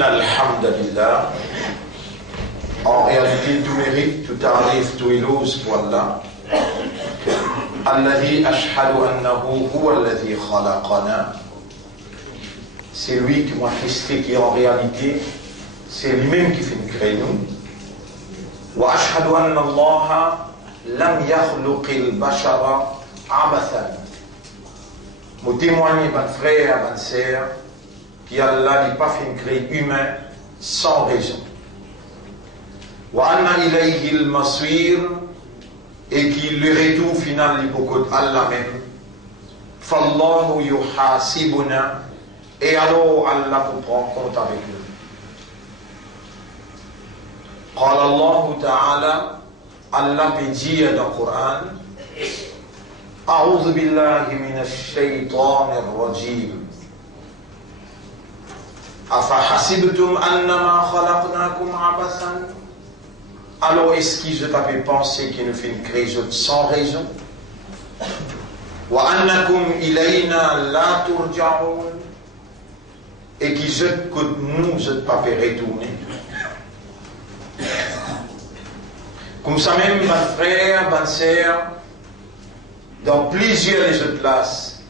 إن الحمد لله. En réalité, tout mérite, tout arrive, tout éloge pour Allah. الذي أشهد أنه هو الذي خلقنا. C'est lui qui m'a attesté qu'en réalité, c'est lui-même qui fait nous créer nous. وأشهد أن الله لم يخلق البشر عبثا. Vous témoignez, mon frère, ma sœur, qu'Allah n'a pas fait créer humain sans raison. وأن إليه المصير, et qu'il le retour final l'hypocote Allah même. فالله يحاسبنا, et alors Allah vous prend compte avec nous. قال الله تعالى, Allah peut dire dans le Coran, أعوذ بالله من الشيطان الرجيم أفحسبتم أنما خلقناكم عبثا. Alors est-ce qu'ils avaient pensé qu'il nous fait une création sans raison? وأنكم إلينا لا ترجعون, et qu'ils que nous ne pas retourner. Comme ça même, mon frère, ma sœur, dans plusieurs des autres places,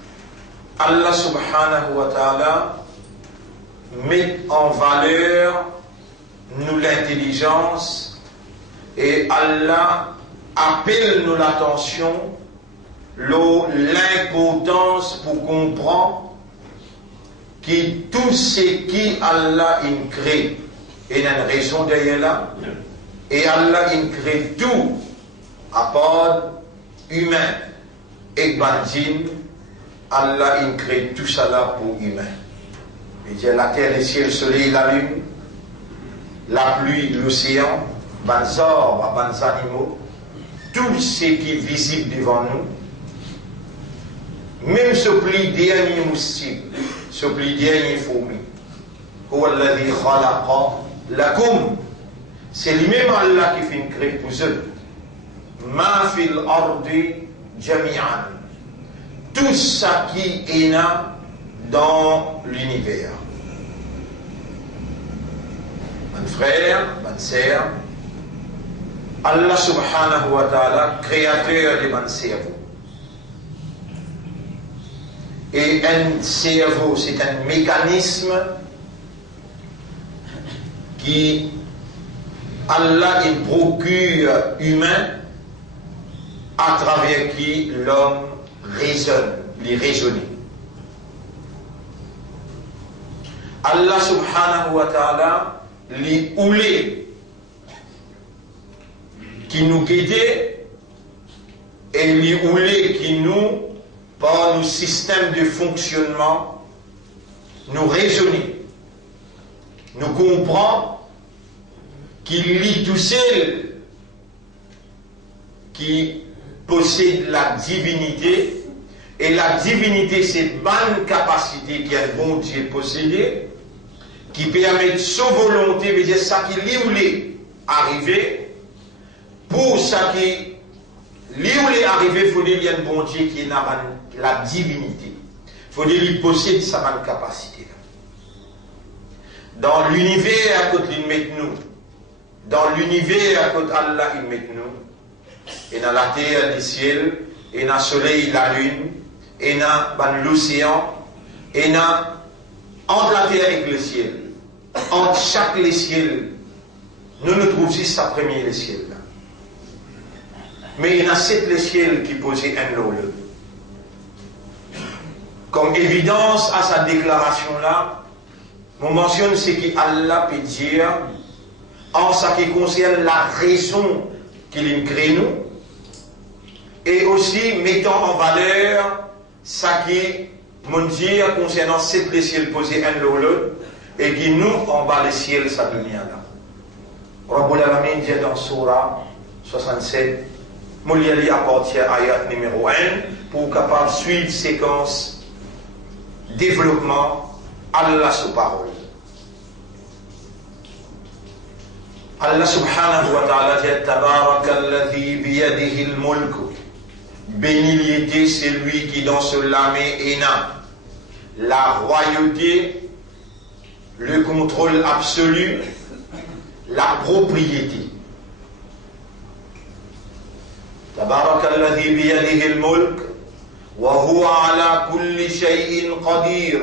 Allah subhanahu wa ta'ala met en valeur nous l'intelligence, et Allah appelle nous l'attention, l'importance pour comprendre que tout ce qui Allah crée, et il y a une raison derrière là, et Allah crée tout à part humain et bandine. Allah crée tout ça là pour humain. Il dit la terre, le ciel, le soleil, la lune, la pluie, l'océan, les arbres, les animaux, tout ce qui est visible devant nous, même ce plus dernier moustique, ce plus dernier fourmi. C'est lui-même Allah qui fait une créer pour eux. Ma fil ardi jami'an. Tout ça qui est là dans l'univers. Mon frère, ma sœur, Allah subhanahu wa ta'ala, créateur de mon cerveau. Et un cerveau, c'est un mécanisme qui Allah il procure humain à travers qui l'homme raisonne, les raisonner. Allah subhanahu wa ta'ala les oulés qui nous guident et les oulés qui nous, par nos systèmes de fonctionnement, nous raisonner, nous comprendre qu'il lit tout seul qui possède la divinité, et la divinité c'est une bonne capacité qui a le bon Dieu possédé, qui permet de sa volonté, mais c'est ça qui lui voulait arriver, pour ça qui lui voulait arriver, il faut dire qu'il y a un bon Dieu qui est la divinité, il faut dire qu'il possède sa bonne capacité. Dans l'univers à côté de nous, dans l'univers à côté Allah il met nous, et dans la terre, le ciel, et dans le soleil, la lune, et dans l'océan, et dans entre la terre et le ciel, entre chaque les ciel, nous nous trouvons juste sa première le ciel là. Mais il y a 7 les ciel qui posaient un l'autre. Comme évidence à sa déclaration là, on mentionne ce qu'Allah peut dire en ce qui concerne la raison qu'il crée nous, et aussi mettant en valeur ce qui mon Dieu concernant 7 les ciels posés un l'autre, et qui nous en bas les ciels sa lumière là. Rabbul Alamin dit dans Surah 67, Mouliali apporte ayat numéro 1 pour capable suivre séquence développement Allah sous parole. Allah subhanahu wa ta'ala dit Tabarakalladhi biyadihi al-mulku. Béni était celui qui dans ce lamé est la royauté, le contrôle absolu, la propriété. Tabarakalladhi biyadihi al-mulk wa huwa ala kulli shay'in qadir.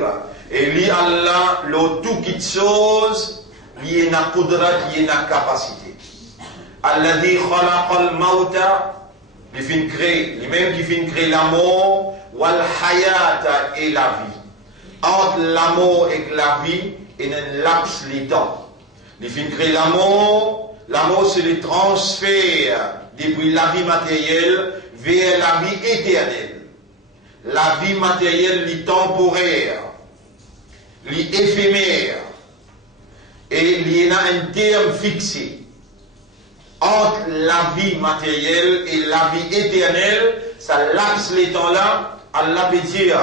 Et lui Allah, le tout qui chose, lui est na qudrat, lui est na capacité. Alladhi khalaqa al-mauta, lui fin créer, lui-même qui fin créer la mort, wal hayata et la vie. Entre la mort et la vie, il y a un laps de temps. Il fin créer la mort c'est le transfert depuis la vie matérielle vers la vie éternelle. La vie matérielle est temporaire, est éphémère, et il y a un terme fixé. Entre la vie matérielle et la vie éternelle, ça laps le temps là, Allah peut dire,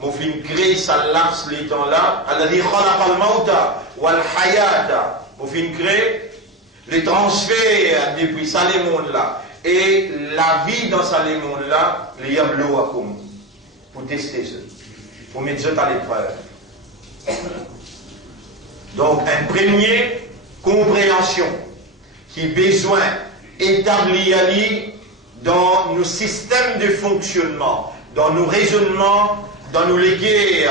mon film crée, ça laps le temps là, Allah dit, khalaqa al-mauta wal hayata, mon film crée, le transfert depuis ça les mondes là, et la vie dans ça les mondes là, les yablouakum, pour tester ça, pour mettre ça à l'épreuve. Donc, un premier compréhension qui besoin établi dans nos systèmes de fonctionnement, dans nos raisonnements, dans nos légués,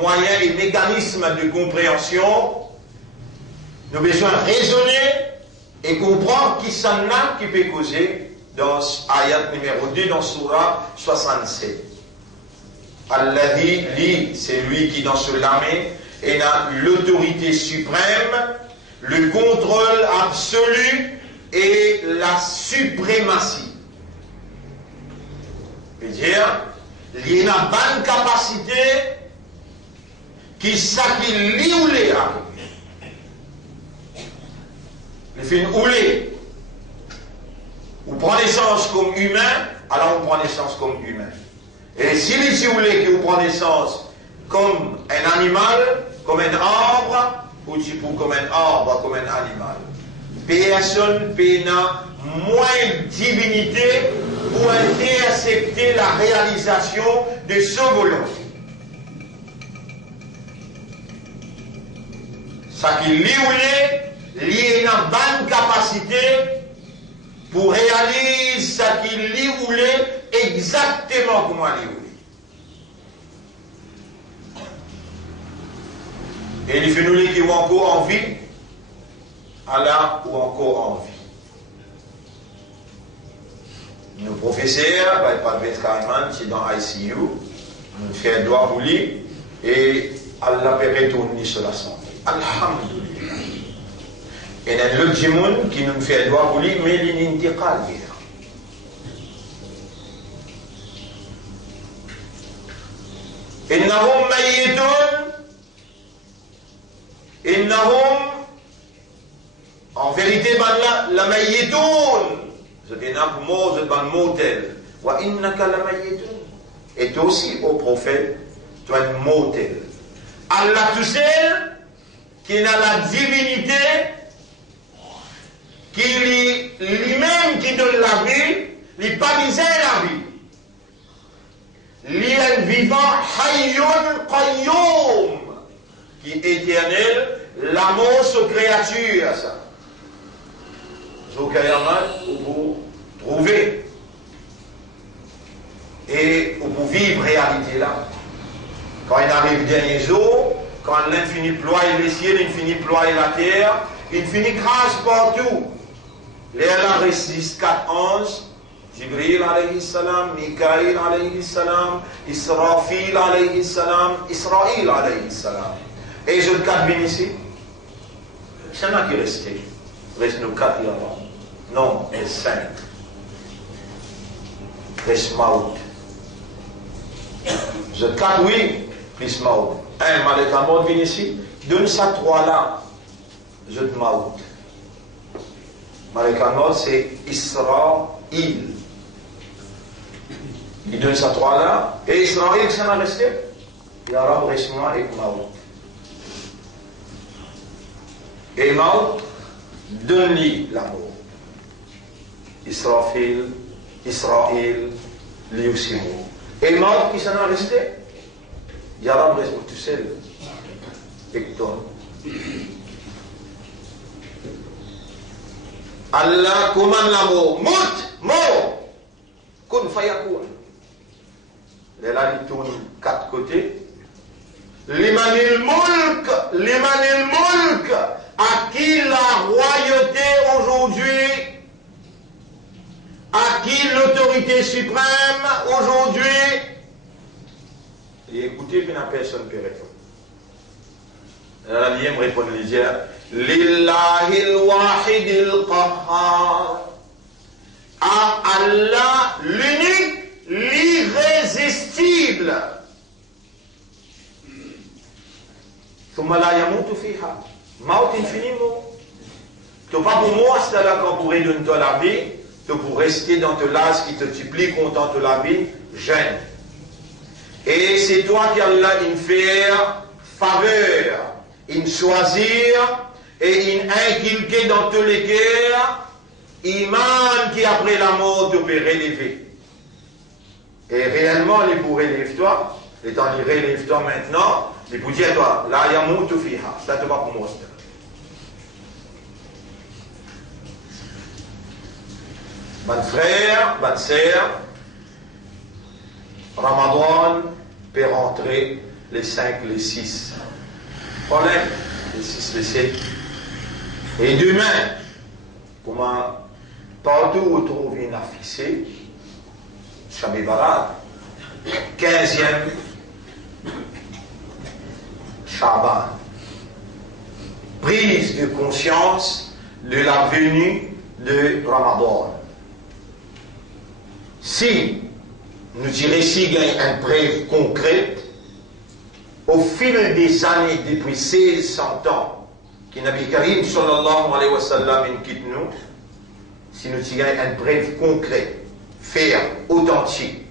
moyens et mécanismes de compréhension, nous avons besoin de raisonner et comprendre qui s'en a qui peut causer dans ayat numéro 2 dans Surah 67. Alladhi, li, c'est lui qui dans ce lamé et a l'autorité suprême, le contrôle absolu et la suprématie. C'est-à-dire, il y a une bonne capacité qui s'acquille ou les a. Le fait ou les. Ou prend naissance comme humain, alors on prend naissance comme humain. Et si les ou les qui vous prend naissance comme un animal, comme un arbre, ou comme un arbre, comme un animal. Personne n'a moins de divinité pour intercepter la réalisation de ce volonté. Ça qui lit ou l'est, il a une bonne capacité pour réaliser ça qui lit ou l'est exactement comme un lit ou l'est. Et les fénolés qui ont encore en vie, Allah ou encore en vie. Nos professeurs, par le carrément, c'est dans ICU, nous faisons un doigt pour lui, et Allah peut retourner sur la santé. Alhamdulillah. Et il y a l'autre monde qui nous fait un doigt pour lui, mais il n'est pas là. إنهم ميتون إنهم en vérité la mayyitoun je dis n'a mot je ban motel wa innaka la mayyitoun et toi aussi ô prophète tu es un motel Allah tout seul qui a la divinité qui lui-même qui donne la vie lui pas misère la vie lui est un vivant hayyun qayyum qui est éternel l'amour aux créatures ça vous trouver et vous vivre réalité là. Quand il arrive dernier jour, quand l'infini ploie le ciel, l'infini ploie la terre, l'infini crache partout. L'air là résiste 4 anges, Jibril alayhi salam, Mikaïl alayhi salam, Israfil alayhi salam, Israël alayhi salam. Et je le 4 bien ici. C'est là qui reste. Reste nous 4 là-bas. Non, et 5. Reste Maout. Je 4 oui, plus Maout. Un Malek Maout vient ici. Donne ça 3 là. Je te Maout. Malek Maout c'est Israël. Il donne ça 3 là. Et Israël, ça va rester. Il y aura reste moi et Maout. Et Maout, donne-lui l'amour. Israfil, Israël, lui aussi. Et Maout qui s'en a resté, Yarab reste tout seul. Pecton, Allah commande l'amour. Mort. Kun fayakun. Là, il tourne 4 côtés. Limanil mulk. À qui la royauté aujourd'hui? À qui l'autorité suprême aujourd'hui? Et écoutez, puis la personne peut répondre. La lième répond les dire Lillahil wahidil qahhar. À Allah, l'unique, l'irrésistible. Thumma la yamutu fiha. Maut infiniment. Tu pas pour moi, c'est là qu'on pourrait donner la vie, tu pour rester dans te las qui te supplie, content de la vie, jeune. Et c'est toi qui as là une faire faveur, une choisir et une inculquer dans tous les cœurs, iman qui après la mort te peut relever. Et réellement, les pour relève-toi, les temps les relève-toi maintenant, les pour dire toi, la yamutu fiha, ça te va pour moi. Bonne frère, bonne sœur, Ramadan peut rentrer les 5, les 6. Problème, les 6, les 7. Et demain, comment partout où on trouve une affichée, Shabi Barat, 15e Shaban. Prise de conscience de la venue de Ramadan. Si nous tirons ici une preuve concrète, au fil des années, depuis 1600 ans, que Nabi Karim sallallahu alayhi wa sallam quitte nous, si nous tirons une preuve concrète, faire authentique,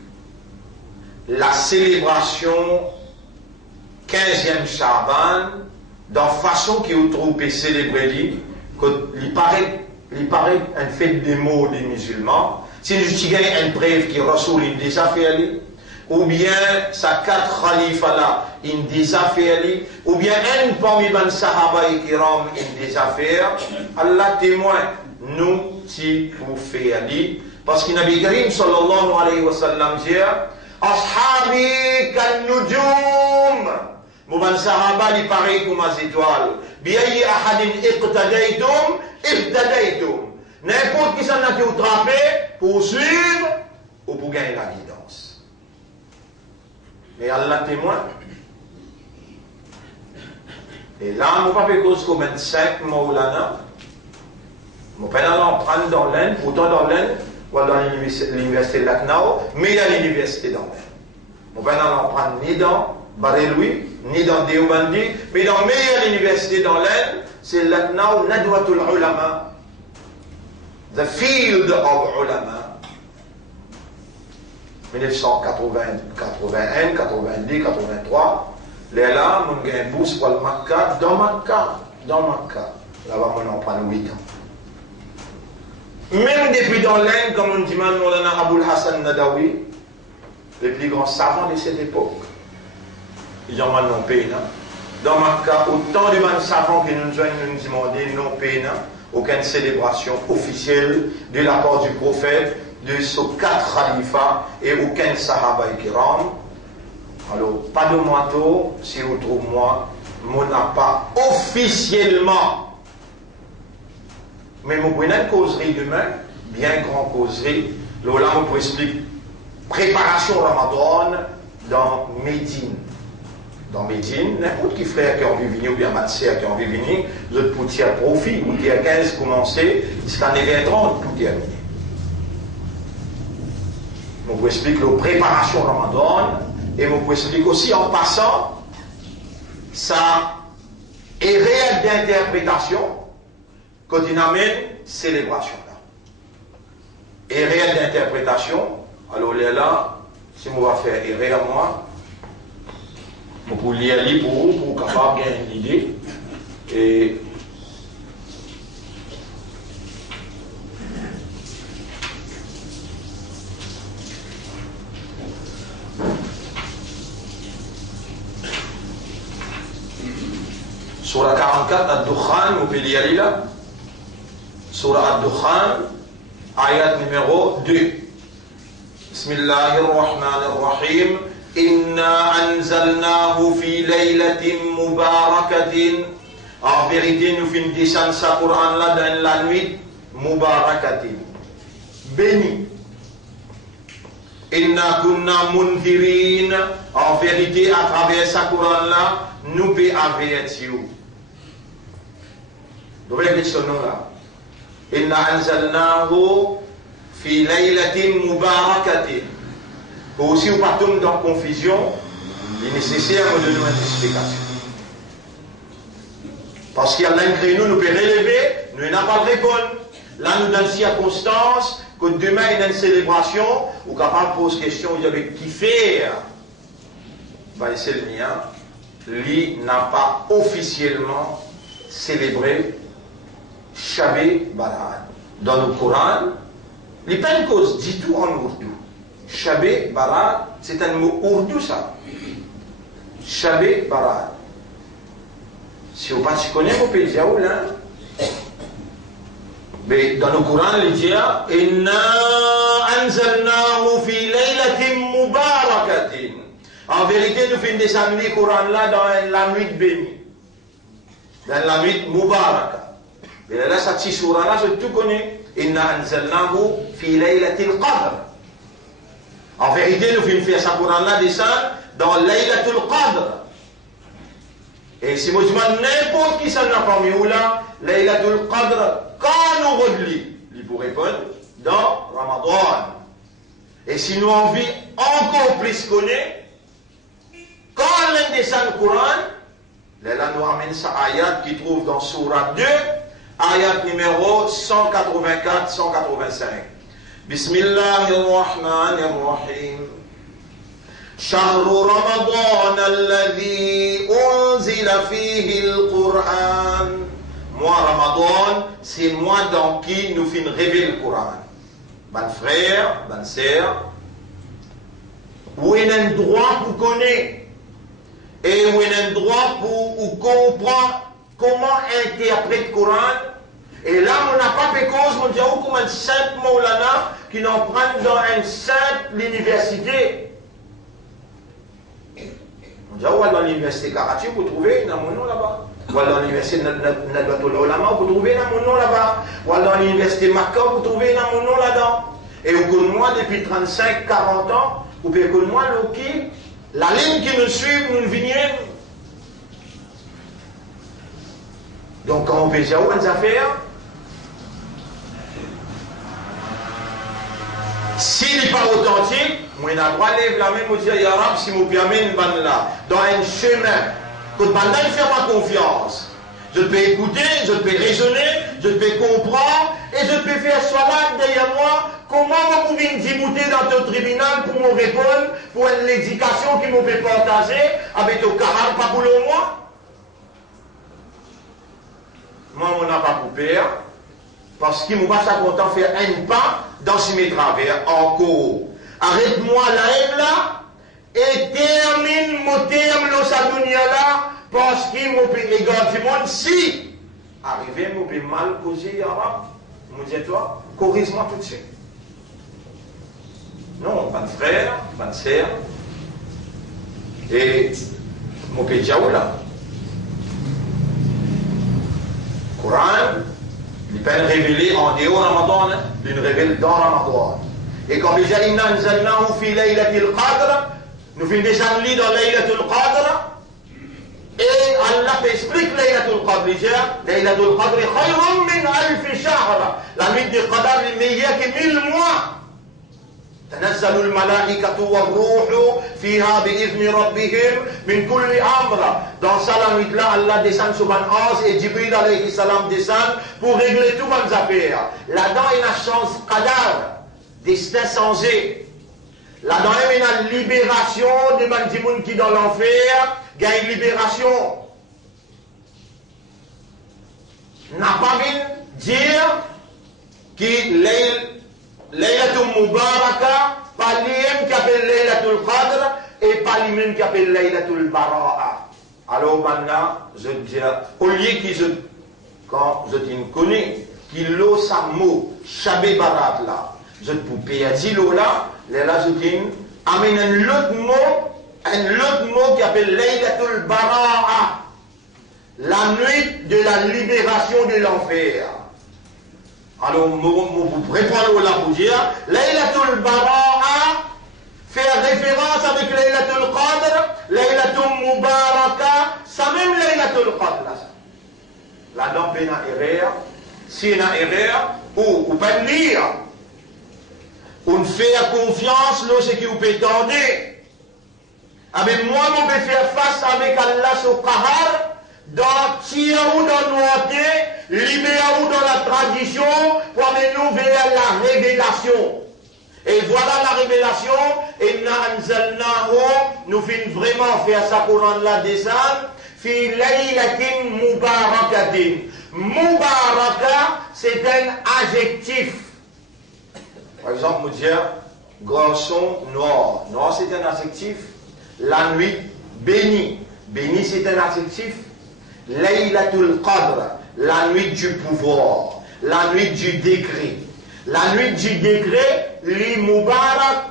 la célébration 15e Shaban, dans façon qui est trop célébrée, il paraît un fait des mots des musulmans. Si nous avons une preuve qui ressoule une des affaires, ou bien sa 4 khalifas là, une des affaires, ou bien un parmi les sahaba et kiram, une des affaires, Allah témoin, nous, si pour faire, parce que Nabi Karim sallallahu alayhi wa sallam dit, Ashabi kan nujum, mon sahaba, il paraît comme les étoiles, biayi ahadin iqtadaytum, iqtadaytum. N'importe qui s'en a été attrapé pour suivre ou pour gagner la guidance. Mais Allah témoin. Et là, je ne peux pas cause comme 25 Maulana. Je ne peux pas prendre dans l'Inde, pourtant dans l'Inde, ou dans l'université de Lucknow, mais dans l'université dans l'Inde. Je ne peux pas prendre ni dans Bareilly, ni dans Deobandi, mais dans la meilleure université dans l'Inde, c'est Lucknow Nadwatul Ulama. The Field of Ulama, 1981, 90, 83, là, on a une bourse pour le Makkah, dans Makkah. Là-bas, on en prend 8 ans. Même depuis dans l'Inde, comme on dit, on a Abul Hassan Nadawi, le plus grand savant de cette époque. Ils ont maintenant payé. Dans Makkah, autant de savants que nous avons demandé non payé. Aucune célébration officielle de la part du prophète, de ces 4 khalifas et aucun sahaba et kiram. Alors, pas de manteau, si vous trouvez moi, on n'a pas officiellement. Mais vous prenez une causerie demain, bien grande causerie. Là, on peut expliquer préparation Ramadan dans Médine. Dans Médine, n'importe qui frère qui a envie de venir ou bien matsère qui a envie de venir, vous êtes pour tirer profit, ou qui a 15 commencé, jusqu'à 9h30 pour terminer. On vous explique la préparation Ramadan, et on vous explique aussi en passant, ça est réel d'interprétation quand il amène célébration là. Et réel d'interprétation, alors là, si on va faire erreur moi, pour lire pour capable de gagner une idée. Et Surah 44, Ad-Dukhan, vous pouvez y aller là. Surah Ad-Dukhan, ayat numéro 2. Bismillahirrahmanirrahim. Inna anzalnahu fi laylatin mubarakatin. En vérité, nous finissons descendre ce Coran là dans la nuit mubarakatin. Béni. Inna kunna munzirin. En vérité, à travers ce Coran là, nous pouvons avertir. Vous voyez ce nom là. Inna anzalnahu fi laylatin mubarakatin. Aussi, nous partons dans la confusion, il est nécessaire de nous une explication. Parce qu'il y a l'un que nous pouvons relever, nous n'avons pas de réponse. Là, nous donnons circonstance que demain, il y a une célébration, ou capable de poser question, vous avez qui faire. Ben, c'est le mien. Lui n'a pas officiellement célébré Shabbat Barat. Dans le Coran, il n'y a pas une cause du tout en ourdou. Shabbat Barat, c'est un mot ourdou ça. Shabbat Barat. Si vous ne connaissez pas, vous pouvez dire où là. Mais dans le Coran, il dit Inna anzalnahu fi laylatin mubarakatin. En vérité, nous faisons descendre le Coran là dans la nuit bénie. Dans la nuit mubaraka. Et là, cette surah là, je tout connais. Inna anzalnahu fi laylatil qadr. En vérité, nous faisons faire ce Coran là descendre dans laylatul qadr. Et si vous demandez n'importe qui ça n'a pas mis où là, laylatul qadr, quand nous relis, il vous répondre dans Ramadan. Et si nous avons envie encore plus connaître, quand l'un descend le Coran, là nous ramène sa ayat qui trouve dans Surah 2, ayat numéro 184-185. Bismillahirrahmanirrahim. شهر رمضان الذي أنزل فيه القرآن. Mois Ramadan, c'est mois dans qui nous finissons révéler le Coran. Bon frère, bonne sœur, où est un droit pour connaître et où est un droit pour comprendre comment interpréter le Coran. Et là, on n'a pas de cause, on dit comme un saint Maulana qui n'en prend dans un saint l'université. On dit, dans l'université Karachi, vous trouvez dans mon nom là-bas. Ou dans l'université Nadwatul Ulama, vous trouvez dans mon nom là-bas. Ou dans l'université Makkah, vous trouvez dans mon nom là-dedans. Et vous connaissez moi depuis 35-40 ans, vous pouvez connaître moi la ligne qui nous suit, nous venons. Donc quand on peut dire où les affaires, s'il n'est pas authentique, moi j'ai le droit de lever la main et dire, Ya Rab, si vous permettez une bande là, dans un chemin, que bande là, il fait ma confiance. Je peux écouter, je peux raisonner, je peux comprendre, et je peux faire salat derrière moi. Comment vous pouvez me débouter dans ton tribunal pour me répondre, pour une éducation qui me fait partager avec ton camarade, pas pour le moi? Moi, on n'a pas coupé, parce qu'il ne m'a pas content de faire un pas dans ce mes travers encore. Arrête-moi la haine là et termine mon terme le sadounia là parce qu'il m'a fait regarder du monde. Si arrivé, m'a fait mal causé, Yara, me dis toi, corrige-moi tout de suite. Non, pas de frère, pas de sœur. Et mon pays là. Coran, il peut être révélé en dehors Ramadan, il révèle dans Ramadan. Et quand il dit Inna anzalnahu fi laylatil qadr, nous finissons déjà dans laylatul qadr, et Allah explique laylatul qadr. Il dit laylatul qadr khayrun min alf shahr. La nuit du qadr est meilleure que 1000 mois. تنزل الملائكة والروح فيها بإذن ربهم من كل أمر. Dans ça, la nuit là, Allah descend sur un ange et Jibril alayhi salam descend pour régler toutes les affaires. Là-dedans, il y a une chance qadar, destin changé. Là-dedans, il y a une libération de Mandimoun qui dans l'enfer, gagne libération. N'a pas vu dire qu'il Laylatul Mubaraka, pas lui-même qui appelle Laylatul Qadr et pas lui-même qui appelle Laylatul Bara'a. Alors maintenant, je dis, au lieu qu'ils, quand je t'en connais, qu'il l'eau sa mot, chabé barat là, je peux payer l'eau là, là je t'en amène un autre mot qui appelle Laylatul Bara'a, la nuit de la libération de l'enfer. Alors, vous préparez la pour dire, Laylatul Bara'a fait référence avec Laylatul Qadr, Laylatul Mubaraka, ça même Laylatul Qadr. La lampe est une erreur, si une erreur, ou pas lire. On fait confiance, là, ce qui vous peut tendre. Avec moi, on peut faire face avec Allah sur Kahar, dans tir ou dans noité, libérer ou dans la tradition, pour amener nous vers la révélation. Et voilà la révélation, et nous finissons vraiment faire ça Coran là descendre, fi laylatin mubarakatin. Mubaraka, c'est un adjectif. Par exemple, nous dire, garçon noir. Noir, c'est un adjectif. La nuit, béni. Béni, c'est un adjectif. Laylatul Qadr, la nuit du pouvoir, la nuit du décret. La nuit du décret, li Mubarak.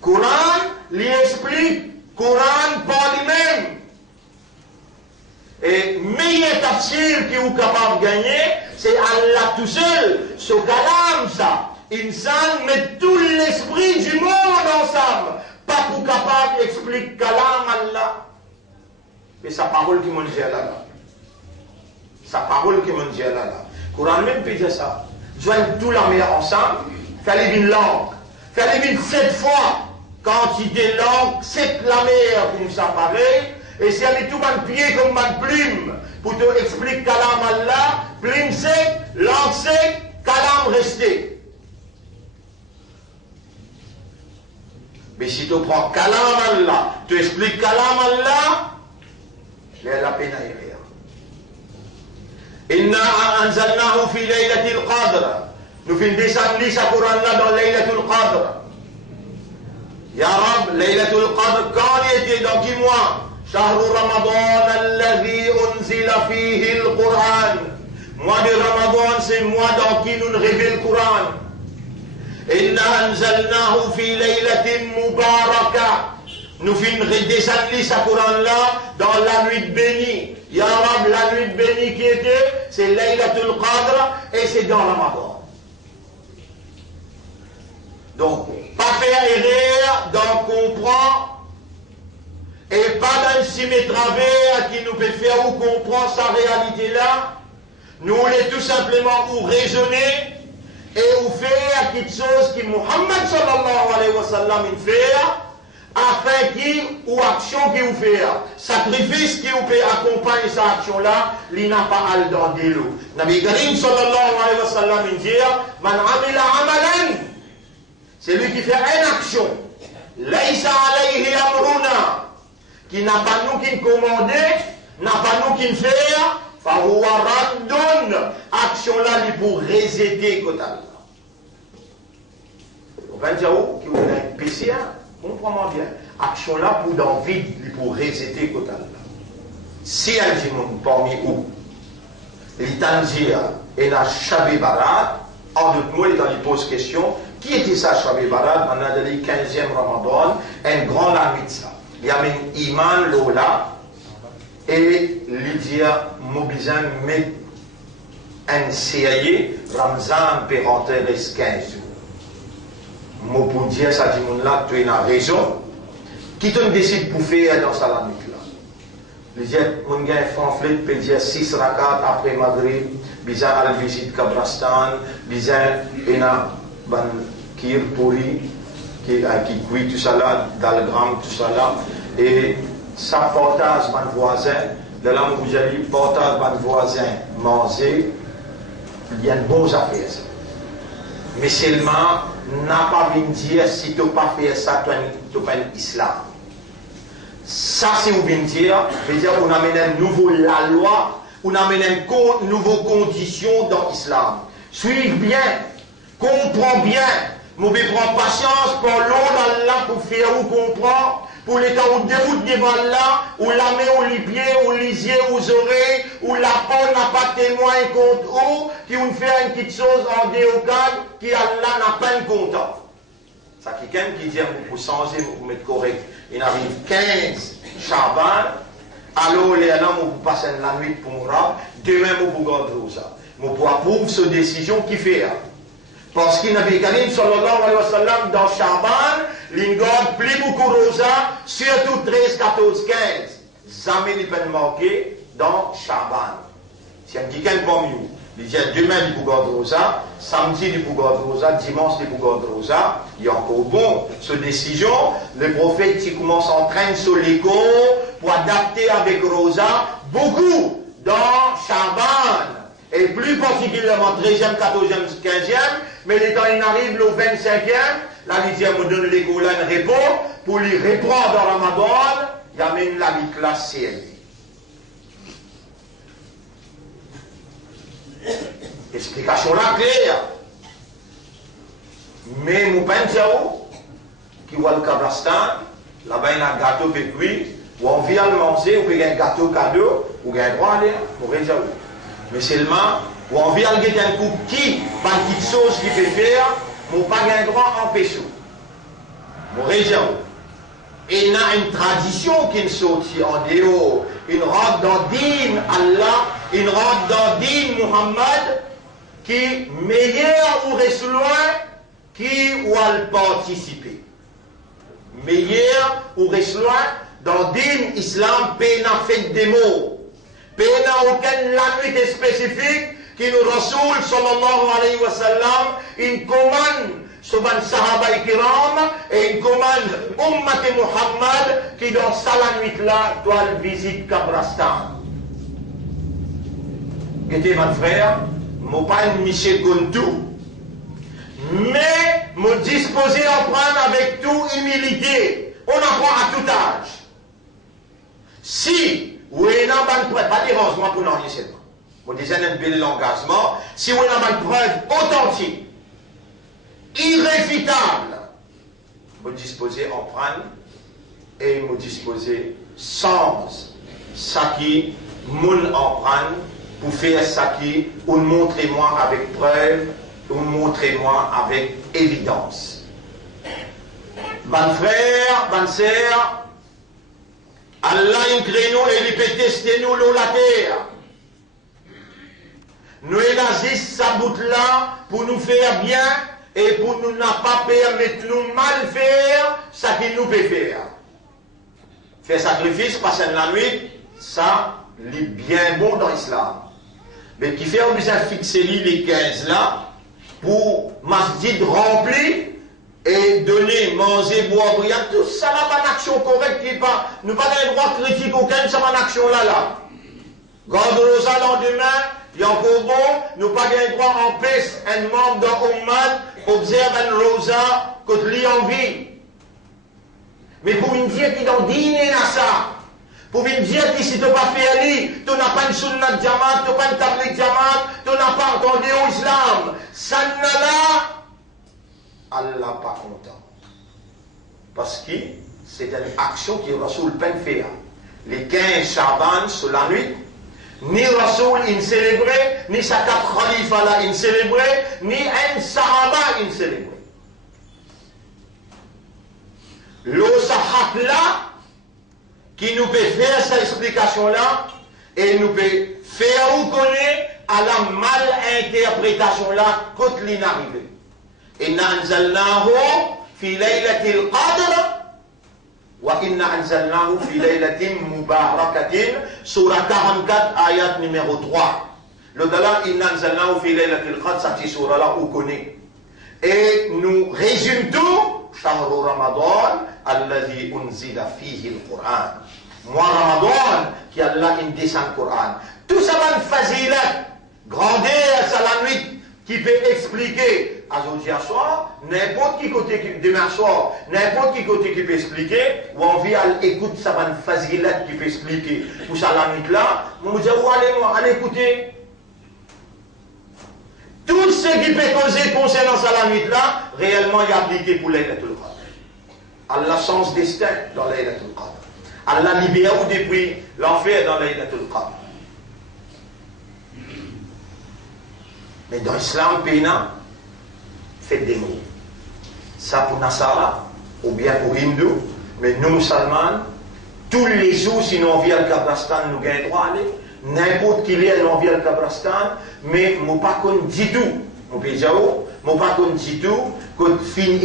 Coran, li explique. Coran par lui-même. Et meilleur tafsir qui est capable de gagner, c'est Allah tout seul. Ce kalam, ça. Insan met tout l'esprit du monde ensemble. Pas pour capable d'expliquer kalam Allah. Mais sa parole qui m'en dit là. Sa parole qui m'en dit là. Coran même peut dire ça. Joignent tout la mer ensemble, fallait une langue. Fallait une 7 fois quantité de langue, 7 la mer qui nous apparaît. Et si elle est tout mal pied comme mal plume, pour te expliquer kalam Allah, plume sec, langue sec, kalam resté. Mais si tu prends kalam Allah, tu expliques kalam Allah, il y a la peine à y rire. Inna anzalnahu fi laylatil qadr. Nous finissons descendre ce Coran là dans laylatul qadr. Ya Rab, laylatul qadr, quand il était dans 10 mois? شهر رمضان الذي أنزل فيه القرآن. Mois de Ramadan, c'est le mois dans qui nous révèle le Coran. إنا أنزلناه في ليلة مباركة. Nous finissons redescendre ce Coran là dans la nuit bénie. Ya Rab, la nuit bénie qui était, c'est Laylatul Qadr et c'est dans Ramadan. Donc, pas faire erreur, donc comprendre. Et pas dans le cimetière qui nous fait faire ou comprendre sa réalité là. Nous voulons tout simplement ou raisonner et ou faire quelque chose que Muhammad sallallahu alayhi wa sallam fait afin qu'il ou action qu'il ou fait. Sacrifice qui ou peut accompagner cette action là, il n'a pas à le donner l'eau. Nabi Karim sallallahu alayhi wa sallam dit Man amila amalan, c'est lui qui fait une action. Laysa alayhi amruna, qui n'a pas nous qui commandé, n'a pas nous qui fait, fahuwa raddun, action là, il pour rejeter totalement. On va dire qui vous a PCA, comprenez bien. Action là pour dans vide, il pour rejeter totalement. Si elle dit parmi où, il t'a dit, et n'a Shabé Barat, en d'autres mots, il pose question, qui était ça Shabé Barat? On a dit 15e Ramadan, un grand ami de ça. Il y a un iman lola et Lydia Mobilizan met un CIA Ramzan peut rentrer les 15 jours. Moi pour dire ça dit mon là tu as raison. Qui te décide pour faire dans sa nuit là? Lydia mon gars fanflet peut dire 6 rakat après Maghrib, bizarre al visite Kabrastan, bizarre ena ban kir puri qui cuit tout ça là, dans le gramme, tout ça là, et ça portage mon voisin, de là où j'ai dit, portage mon voisin, manger, il y a une bonne affaire. Mais seulement, n'a pas vu dire, si tu n'as pas fait ça, tu n'as pas l'islam. Ça, c'est où vient dire, veut dire qu'on amène un nouveau la loi, on amène une nouvelle condition dans l'islam. Suivez bien, comprends bien. Nous devons prendre patience pour l'eau d'Allah pour faire ou comprendre. pour les temps où déroute devant là, où la main, ou les pieds, ou les yeux, ou les oreilles, où la peau n'a pas témoin contre eux, qui ont fait une petite chose en déocade, qui Allah n'a pas un content. Ça, quelqu'un qui dit, vous changer, vous mettre correct, il arrive 15 Chaban, alors les gens vous passent la nuit pour moi, demain vous garder ça. Vous pouvez approuver cette décision qui fait. Parce qu'il Nabi Karim sallallahu alayhi wa sallam dans Chaban, il garde plus beaucoup rosa, surtout 13, 14, 15. Jamais il peut manquer dans Chaban. Si un quelqu'un comme vous, il dit demain il peut garder rosa, samedi il peut garder rosa, dimanche il peut garder rosa, il y a encore bon, cette décision, le prophète qui commence à entraîner sur l'écho pour adapter avec rosa, beaucoup dans Chaban. Et plus particulièrement 13e, 14e, 15e, mais les temps il arrive au 25e, la dixième me donne l'école un repos, pour lui reprendre dans Ramadan, il amène la vie classe CLD. Explication là claire. Mais mon père qui voit le Kablastan, là-bas il y a un gâteau pécuit, ou on vient le manger, ou il y a un gâteau cadeau, ou il y a un droit à aller, pour rédiger. Mais seulement, ou on vient de un coup qui, par une petite chose qui peut faire, mon pas un droit en pécho. Mon région. Et il y a une tradition qui est sortie en dehors. Il rentre dans Din Allah, il rentre dans Din Muhammad, qui meilleur ou reste loin, qui va participer. Meilleur ou reste loin, dans Din Islam, peine a fait des mots. Pena aucune langue spécifique qui nous Rasoul sallallahu alayhi wa sallam, une commande sur les Sahaba kiram et une commande Ummat Muhammad qui dans sa nuit là doit visiter Kabrastan. Était mon frère, mon père Michel Gontou, mais me disposé à prendre avec toute humilité. On apprend à tout âge. Si oui, on a une preuve, pas d'érangement pour l'enrichissement seulement. On disait un bel engagement. Si on a une preuve authentique, irréfutable, on disposer en prendre et on disposer sans ça qui moun en prendre pour faire ça qui ou montrez-moi avec preuve ou montrez-moi avec évidence. Ban frère, ban sœur, Allah crée nous et il peut tester nous l'eau la terre. Nous élargissons sa bout là pour nous faire bien et pour nous n'a pas permettre nous mal faire ce qu'il nous peut faire. Faire sacrifice, passer la nuit, ça, c'est bien bon dans l'islam. Mais qui fait besoin de fixer les 15 là pour masjid rempli et donner, manger, boire, briller, tout ça là, pas une action correcte qui pas, nous pas le droit de critiquer aucun, ça pas une action là. Garde-nous ça lendemain, il y a encore bon, nous pas le droit en paix, un membre d'un Ummah, observe un rosa, que tu lis en vie. Mais pour me dire qu'il dans dîner à ça, pour me dire que si tu n'as pas fait ali, tu n'as pas une sunnah de Jamaat, tu n'as pas une tablik Jamaat, tu n'as pas entendu au islam, ça n'a là, Allah pas content. Parce que c'est une action qui Rasoul peine faire. Les 15 Chaban sur la nuit, ni Rasoul il célébrait, ni sa 4 Khalifa là il célébrait, ni un Sahaba il célébrait. Le Sahab là, qui nous peut faire cette explication là, et nous peut faire reconnaître à la mal interprétation là, quand l'inarrivé. إنا أنزلناه في ليلة القدر وإنا أنزلناه في ليلة مباركة سورة 44 آيات numéro 3. Le dalal إنا أنزلناه في ليلة القدر cette sourate là on connaît. Et nous résume tout شهر رمضان الذي أنزل فيه القرآن. Mois Ramadan qui Allah in descend le Coran. Tout ça va une fazilat, grandeur à la nuit qui peut expliquer. Aujourd'hui à soir, n'importe qui côté demain soir, n'importe qui côté qui peut expliquer, ou envie à écouter ça va une fazilat qui peut expliquer. Pour ça la nuit là, vous dire allez écouter. Tout ce qui peut causer concernant ça la nuit là, réellement il est appliqué pour les tout le monde. Allah change destin dans Laylatul Qadr. Allah libère ou depuis l'enfer dans Laylatul Qadr. Mais dans l'islam, Péna, faites des mots. Ça pour Nasara, ou bien pour Hindou, mais nous, musulmans, tous les jours, si nous envoyons le Kabristan, nous gagnons droit à aller. N'importe qui est nous envoyons le Kabristan, mais nous ne pas du tout. Nous ne pas du tout que fin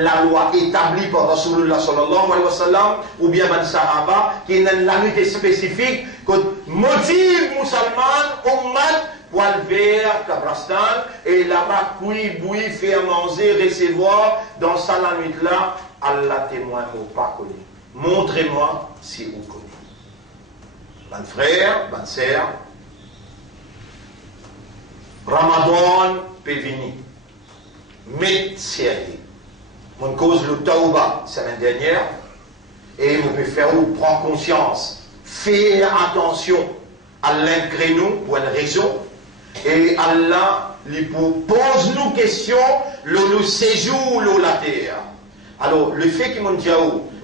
la loi établie par Rasulullah sallallahu alayhi wa sallam, ou bien ban Sahaba, qui est une loi spécifique, que motive musulman, ummat, pour aller vers Kabristan, et là-bas, boui, faire manger, recevoir, dans ça la nuit là, Allah témoin ou pas connu. Montrez-moi si vous connaissez. Mon frère, bonne sœur, Ramadan peut venir. Mais sérieux. Mon cause le Tauba, semaine dernière, et vous pouvez faire ou prendre conscience, faire attention à l'incrénou pour une raison, et Allah lui pose nous questions, le séjour, la terre. Alors, le fait qu'il m'a dit,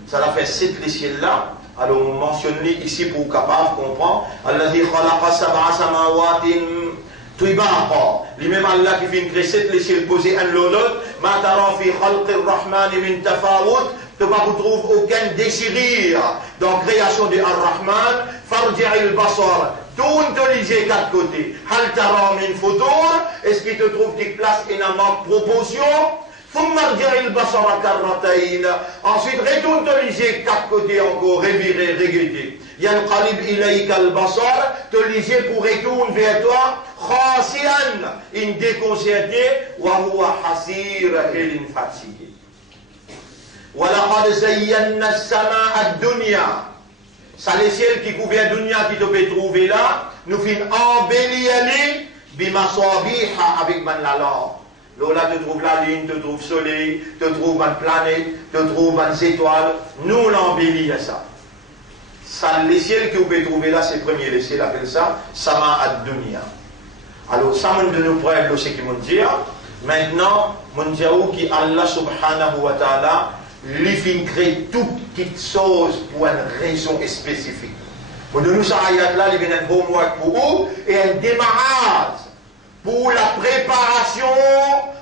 ça l'a fait cette ciel-là. Alors, on mentionne ici pour capable de comprendre. Allah dit, khalaqa sab'a samawatin tibaqa. Lui-même Allah qui vient créer cette ciel posé un l'autre. Ma tara fi khalqi ar-Rahman min tafawut. Tu ne vas pas trouver aucun déchirure dans la création de Ar-Rahman. Farji' al-basar. Tourne te lisez quatre côtés. Hal tara min futur. Est-ce qu'il te trouve des places énormément de proportion? Ensuite, retourne te liser quatre côtés encore, revirer, regretter. Yanqalib ilayka al-basar, te liser pour retourner vers toi, khasian, in déconcerté, wa huwa hasir, et in fatigué. Walaqad zayyana as-samaa ad-dunya. Ça les ciels qui couvrent dunya qui te peut trouver là, nous fin embellir bimasabiha avec man la lampe. Là, tu trouves la lune, tu trouves le soleil, tu trouves une planète, tu trouves une étoile. Nous, l'embellit à ça. Ça, les ciels que vous pouvez trouver là, c'est premier. Les ciels appellent ça Sama ad-Dunya. Alors, ça, on de nous preuves, c'est ce qu'ils m'ont dit. Maintenant, mon Dieu, qui Allah subhanahu wa ta'ala, lui fait créer toute petite chose pour une raison spécifique. Pour nous, ça, ayat là, il vient un homework pour vous et un démarrage. Pour la préparation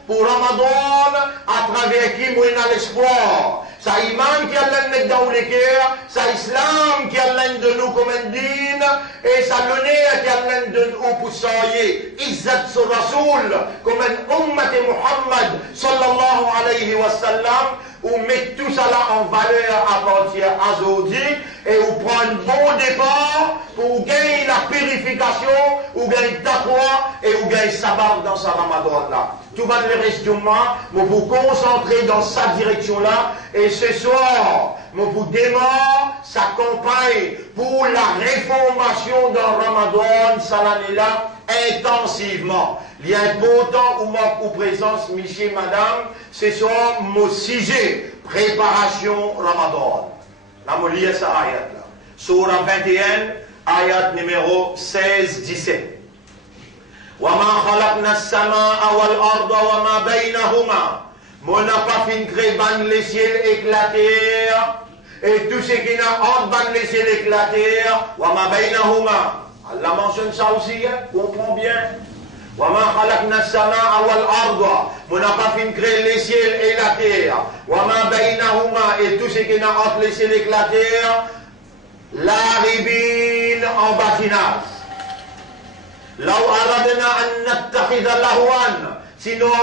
pour Ramadan, à travers qui nous a l'espoir. Ça iman qui a l'un dans les cœurs, ça islam qui a l'un de nous comme un dîne, et ça l'honneur qui a l'un de nous pour soyer. Izzat sur Rasoul, comme un ummat de Muhammad, sallallahu alayhi wa sallam, où met tout ça là en valeur à partir d'aujourd'hui, et où prend un bon départ pour gagner la purification, ou gagner taqwa, et où gagner sabbat dans sa Ramadan là. Tout va le reste du mois, vous vous concentrer dans sa direction là, et ce soir, vous démarre sa campagne pour la réformation dans Ramadan, ça l'année là, intensivement. Il y a important ou présence, monsieur, madame, ce soir, mon sujet, préparation Ramadan. Là, je lis ça ayat là. Surah 21, ayat numéro 16-17. وَمَا خَلَقْنَا السَّمَاءَ وَالْأَرْضَ وَمَا بَيْنَهُمَا. On n'a pas fait créer les ciels éclatés et tout ce qui n'a entre les ciels éclatés. وَمَا بَيْنَهُمَا. Allah mentionne ça aussi, hein? Comprends bien. وَمَا خَلَقْنَا السَّمَاءَ وَالْأَرْضَ. On n'a pas fait créer les ciels et la terre. وَمَا بَيْنَهُمَا. Et tout ce qui n'a entre les ciels éclatés. لَارِبِينَ en bâtinage. لو أردنا أن نتخذ لهوا si nous avons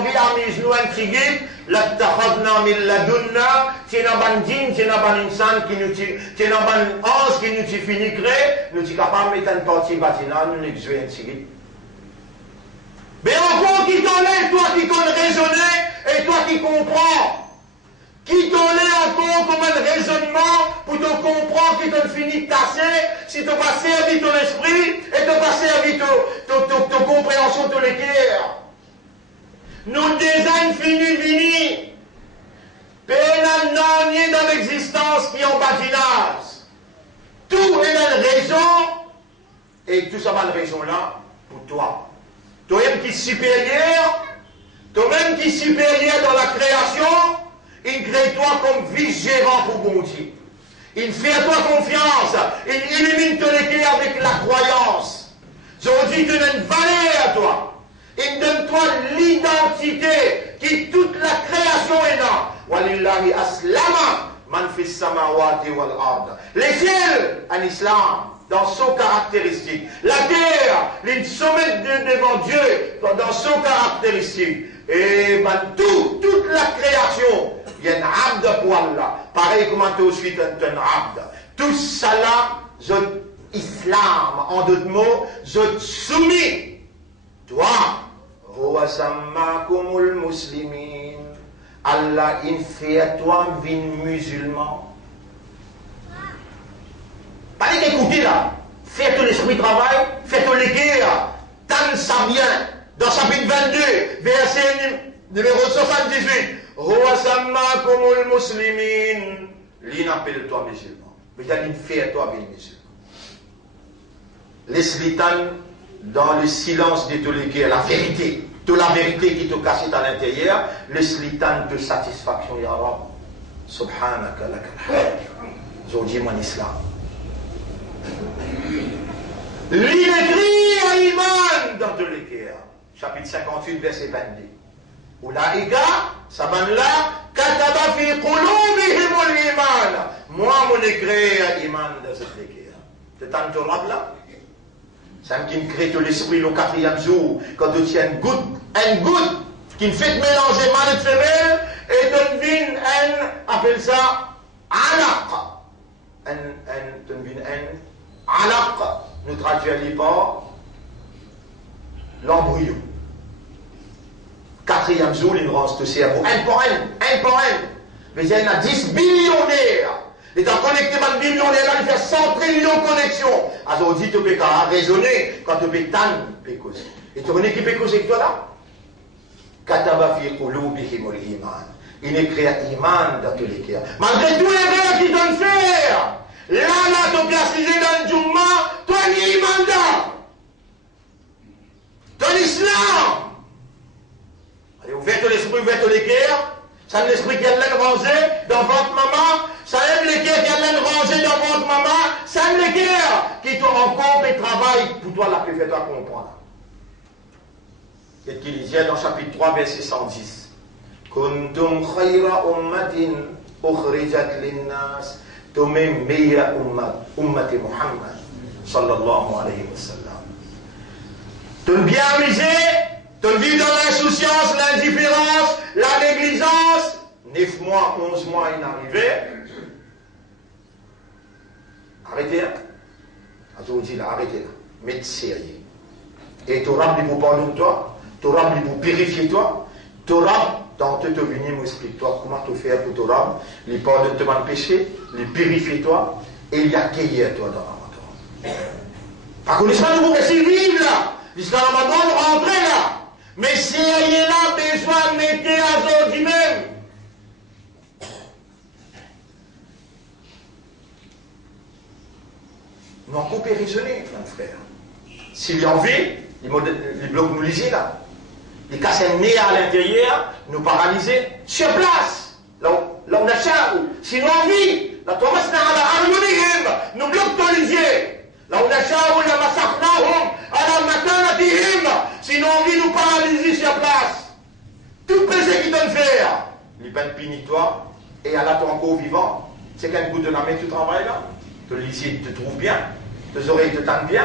envie d'amuser nous un petit guide, l'attakhodna min ladunna, si nous avons un si nous avons une insan qui nous si nous avons un ange qui nous finirait, nous sommes capables de mettre une partie bâtiment, nous nous jouons un petit guide. Mais encore qui t'en est, toi qui connais raisonner et toi qui comprends. Qui t'en est encore comme un raisonnement pour te comprendre qui te finit de tasser, si tu pas servi ton esprit et tu pas servi ton compréhension de l'équerre. Nous design fini. Pénal non dans l'existence qui est en bâtinage. Tout est une raison et tout ça va une raison là pour toi. Toi-même qui est supérieur, toi-même qui est supérieur dans la création. il crée toi comme vice-gérant pour bon Dieu. Il fait à toi confiance. Il illumine ton équilibre avec la croyance. Aujourd'hui, il te donne une valeur à toi. Il donne toi l'identité qui toute la création est dans. Walillahi aslama man fis samawati wal ard. Les ciels, en islam, dans son caractéristique. La terre, les sommets devant Dieu, dans son caractéristique. Et toute la création, il y a un abd pour Allah. Pareil comme tout de suite un abd. Tout ça là, je islam, en d'autres mots, je soumis. Toi, huwa sammakumul muslimin. Allah, il fait à toi un musulman. Pas d'écouter là. Fais ton esprit travail, fais ton guerre. Tanne ça bien. Dans chapitre 22, verset numéro 78. Huwa sammakumul muslimin. L'in appelle-toi musulman. Mais il fait à toi un musulman. Laisse-les dans le silence de tous les guerres, la vérité. Toute la vérité qui te cache à l'intérieur, laisse-les de satisfaction, ya Rab. Subhanaka lakal. Aujourd'hui, mon islam. L'écrit à iman dans tous les guerres. Chapitre 58, verset 22. Oulaïka, sabanla, kataba fi qulubihimul iman. Moi, mon écrit à iman dans cette guerre. C'est un Torah là. Ça me crée tout l'esprit le quatrième jour, quand tu tiens une goutte qui me fait mélanger mâle et femelle, et tu vines appelle ça alaq. Tu vines alaq, nous traduisons par l'embryon. Quatrième jour, il nous rend ce cerveau, un par un. Mais il y en a 10 millionnaires. Et dans connecté par le millionnaire, il fait 100 trillions de connexions. Aujourd'hui, tu peux raisonner quand tu peux t'en causer. Et tu connais qui peut causer avec toi là? Kataba fi qulubihimul iman. Il écrit iman dans tous les cas. Malgré tous les rêves qu'ils donnent faire, là, tu peux assister dans le Jumma, toi, ni iman là. Ton islam. Allez, ouvrez l'esprit, ouvrez les cœurs. Ça a l'esprit qui a l'air rangé dans votre maman. Ça aime les cœurs qui a l'air rangé dans votre maman. Ça aime les cœurs qui sont en compte et travaillent pour toi, la plus fait toi comprendre. Et qu'il disait dans chapitre 3, verset 110. Kuntum khayra ummatin ukhrijat linnas. Tomé meilleure ummati Muhammad. Sallallahu alayhi wa sallam. Tu bien amusé. Tu vis dans l'insouciance, l'indifférence, la négligence. 9 mois, 11 mois inarrivés. Arrêtez là. Aujourd'hui, là, arrêtez là. Mettez sérieux. Et Torah, il vous pardonne de toi. Torah, il vous purifie toi. Torah, dans te venir, m'explique-toi comment te faire pour Torah. Il pardonne de ton péché, il purifie toi, et il accueille toi dans Ramadan. Par contre, l'islam, vous pouvez vivre là. L'islam, Ramadan, rentrez là. Mais si il y a là besoin de mettre à aujourd'hui même. Nous avons coupé raisonner, mon frère. S'il y a envie, les blocs nous lisent là. Les cassent un nez à l'intérieur, nous paralyser sur place. Là où on a ça. Si nous avons envie, la Torah c'est à la nous bloquons les yeux. Là où on a ça, on a massacré, à la matanatihim. Si nous avons envie, nous paralyser sur place. Tout péché qui donne faire. Les peines punit-toi, et Allah t'es encore vivant. C'est qu'un coup de la main, tu travailles là. Ton lycée te trouve bien, tes oreilles te tendent bien,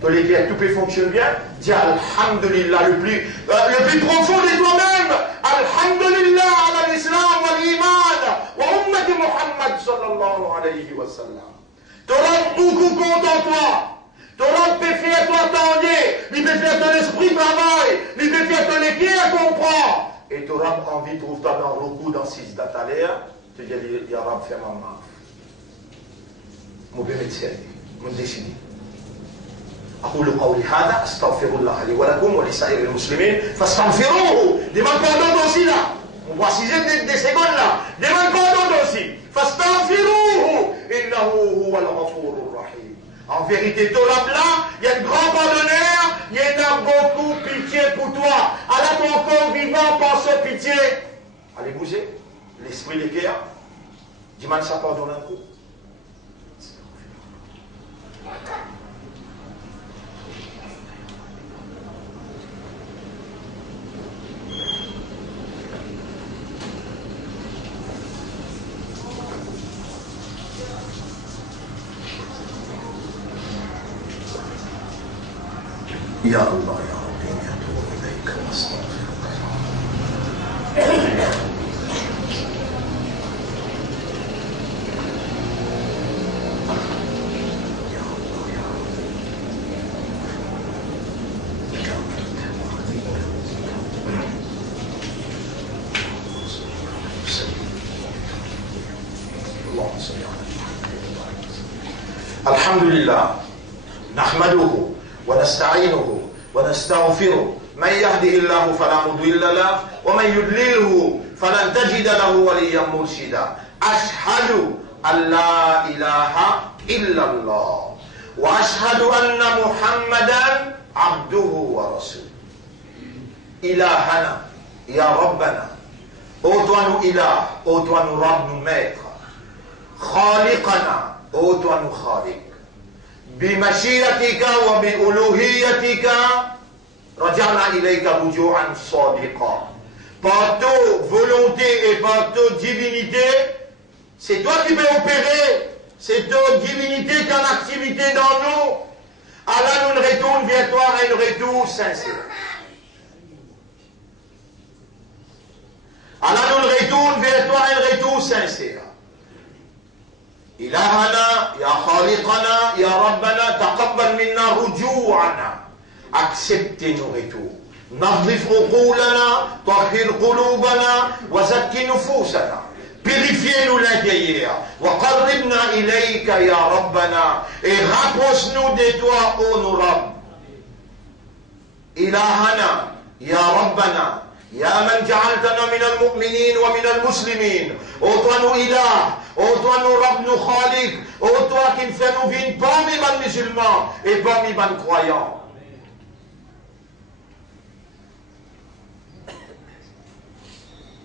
ton éclair tout peut fonctionner bien. Dis Alhamdulillah le plus profond de toi-même. Alhamdulillah ala l'islam wa l'iman wa ummati Muhammad sallallahu alayhi wa sallam. T'auras beaucoup compte en toi. T'auras peut faire toi tendre, il peut faire ton esprit travail, il peut faire ton éclair comprend. Et t'auras envie de trouver toi dans le coup dans 6 dates à l'air, tu dis il y a faire ma main. Mon médecin, mon décidé. أقول قولي هذا أستغفر الله لي ولكم ولسائر المسلمين فاستغفروه. Demande pardon aussi là. On voit 6 des secondes là. Demande pardon aussi. فاستغفروه إنه هو الغفور الرحيم. En vérité, Torah là, il y a un grand pardonneur, il y en a beaucoup pitié pour toi. Allah ton corps vivant pense pitié. Allez bouger. l'esprit d'équerre, dis-moi ça pardonne un coup. Ya Allah, Ya Rabbi, natubu ilayka wa astaghfiruka. Ya Allah, Ya Rabbi. اللهم صل على محمد. الحمد لله نحمده ونستعينه ونستغفره من يهده الله فلا مضل له ومن يضلله فلن تجد له وليا مرشدا أشهد أن لا إله إلا الله وأشهد أن محمدا عبده ورسوله. إلهنا يا ربنا ô toi nous ilah, ô toi nous Rabb, nous maître, khaliqana, ô toi nous khaliq, bimashiyatika wa bi uluhiyatika raja'na ilayka ruju'an sadiqa. Par ta volonté et par ta divinité, c'est toi qui peux opérer, c'est ta divinité qui est en activité dans nous. Allah nous retourne vers toi un retour sincère. Allah nous retourne vers toi un retour sincère. Ilahana, ya khaliqana, ya rabbana, taqabbal minna ruju'ana. Acceptez nos retours. Nadhif uqulana, tahhir qulubana, wa zakki nufusana. Purifiez-nous l'intérieur. Wa qarribna ilayka ya rabbana. Et rapproche-nous de toi, ô nos Rabb. Ilahana, ya rabbana. يا من جعلتنا من المؤمنين ومن المسلمين. Ô toi nous ilah, ô toi nous Rabb, nous khaliq, ô toi qui fait nous vivre parmi les musulmans et parmi les croyants.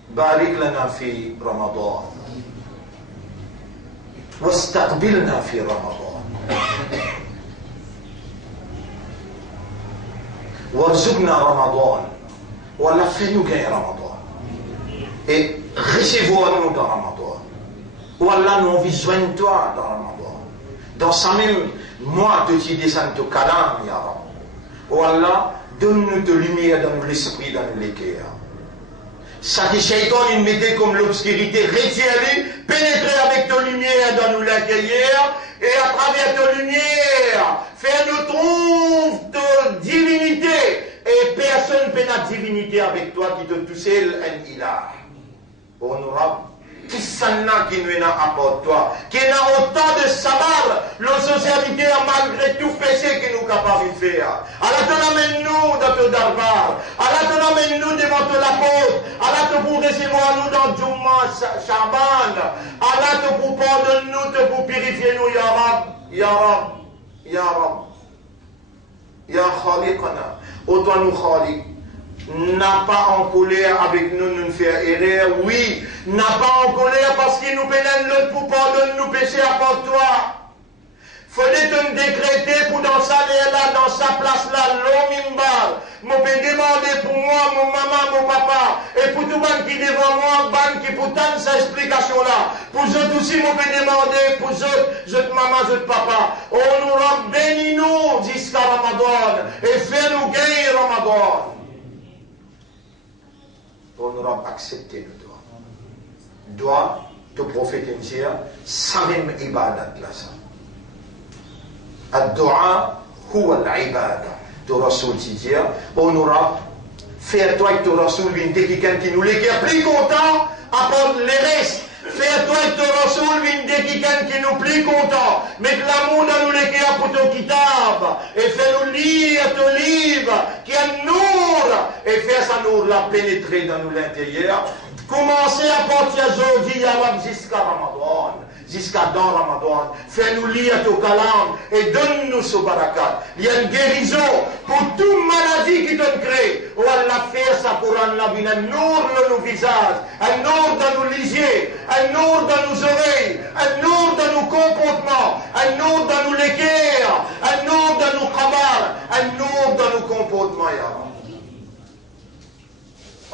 بارك لنا في رمضان واستقبلنا في رمضان وارزقنا رمضان. Voilà, fais-nous gagner Ramadan. Et recevez-vous nous dans Ramadan. Voilà, nous avons besoin de toi dans Ramadan. Dans ça même, moi, te dis descends de Kalam, Ya Rab. Voilà, donne-nous de lumière dans l'esprit, dans le cœur. Ça qui Shaitan, il mettait comme l'obscurité, retire-lui, pénétrer avec ta lumière dans nous l'intérieur, et à travers ta lumière, faire-nous trouver ta divinité. Et personne ne peut la divinité avec toi qui te touche un ilah. Honorable, qui s'en a qui nous a apporté toi, qui a autant de sabar, la socialité malgré tout péché que nous sommes capables de faire. Allah te amène-nous dans ton darbar, Allah te amène-nous devant ton apôtre, Allah te pour recevoir nous dans Jumma Shaban, Allah te pour pardonner-nous, te pour purifier nous, Ya Rab, Ya Rab, Ya Rab, Ya Khaliqana. Ô toi nous khaliq, n'a pas en colère avec nous, nous faire erreur, oui, n'a pas en colère parce qu'il nous pénètre l'autre pour pardonner nos péchés à part toi. Faudrait te décréter pour dans sa là, dans sa place là, l'omimbar. Mon peut demander pour moi, mon maman, mon papa, et pour tout le monde qui est devant moi, ban qui pour tant cette explication là. Pour eux aussi, mon peut demander, pour eux, maman, papa. Oh nous rend bénis-nous jusqu'à Ramadan et fais-nous gagner Ramadan. On nous rend accepter le doigt. Doigt de prophète dire, ça même ibadat là ça. الدعاء هو العبادة. تو رسول تيجير اونورا fais-toi avec ton Rasoul une quelqu'un qui nous l'écrit plus content apporte les restes. Fais-toi avec ton Rasoul une quelqu'un qui nous plus content. Mets l'amour dans nous l'écrit pour ton kitab et fais-nous lire ton livre qui est nour et fais ça nous la pénétrer dans nous l'intérieur. Commencez à partir aujourd'hui jusqu'à Ramadan. jusqu'à dans Ramadan. Fais-nous lire ton calame et donne-nous ce barakat. Il y a une guérison pour toute maladie qui te crée. Oh Allah, fait ça pour un nour dans nos visages, un nour dans nos lisiers, un nour dans nos oreilles, un nour dans nos comportements, un nour dans nos léguères, un nour dans nos khabar, un nour dans nos comportements, ya Rabbi.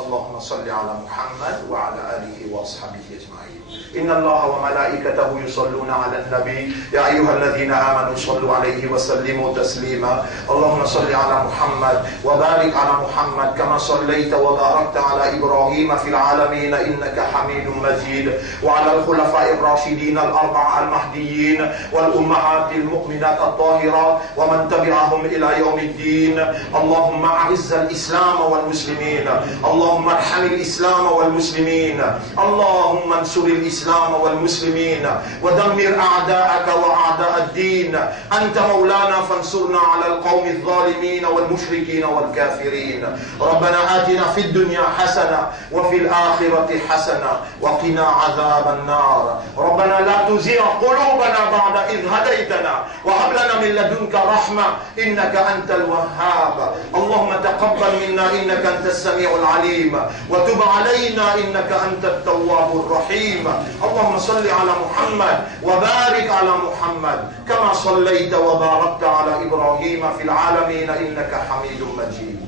اللهم صل على محمد وعلى آله وأصحابه أجمعين. إن الله وملائكته يصلون على النبي يا أيها الذين آمنوا صلوا عليه وسلموا تسليما. اللهم صل على محمد وبارك على محمد كما صليت وباركت على إبراهيم في العالمين إنك حميد مجيد وعلى الخلفاء الراشدين الأربعة المهديين والأمهات المؤمنات الطاهرات ومن تبعهم إلى يوم الدين. اللهم أعز الإسلام والمسلمين، اللهم ارحم الإسلام والمسلمين، اللهم انصر الإسلام والمسلمين ودمر أعداءك وأعداء الدين. أنت مولانا فانصرنا على القوم الظالمين والمشركين والكافرين. ربنا آتنا في الدنيا حسنة وفي الآخرة حسنة وقنا عذاب النار. ربنا لا تزغ قلوبنا بعد إذ هديتنا وهب لنا من لدنك رحمة إنك أنت الوهاب. اللهم تقبل منا إنك أنت السميع العليم وتب علينا إنك أنت التواب الرحيم. اللهم صل على محمد وبارك على محمد كما صليت وباركت على إبراهيم في العالمين إنك حميد مجيد.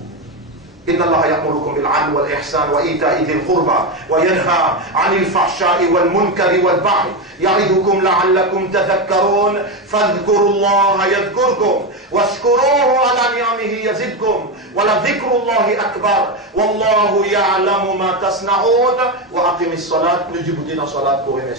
إن الله يأمركم بالعدل والإحسان وإيتاء ذي القربى وينهى عن الفحشاء والمنكر والبغي يعظكم لعلكم تذكرون. فاذكروا الله يذكركم واشكروه على نعمه يزدكم ولذكر الله أكبر والله يعلم ما تصنعون. وأقم الصلاة. نجيب دين صلاة كوهي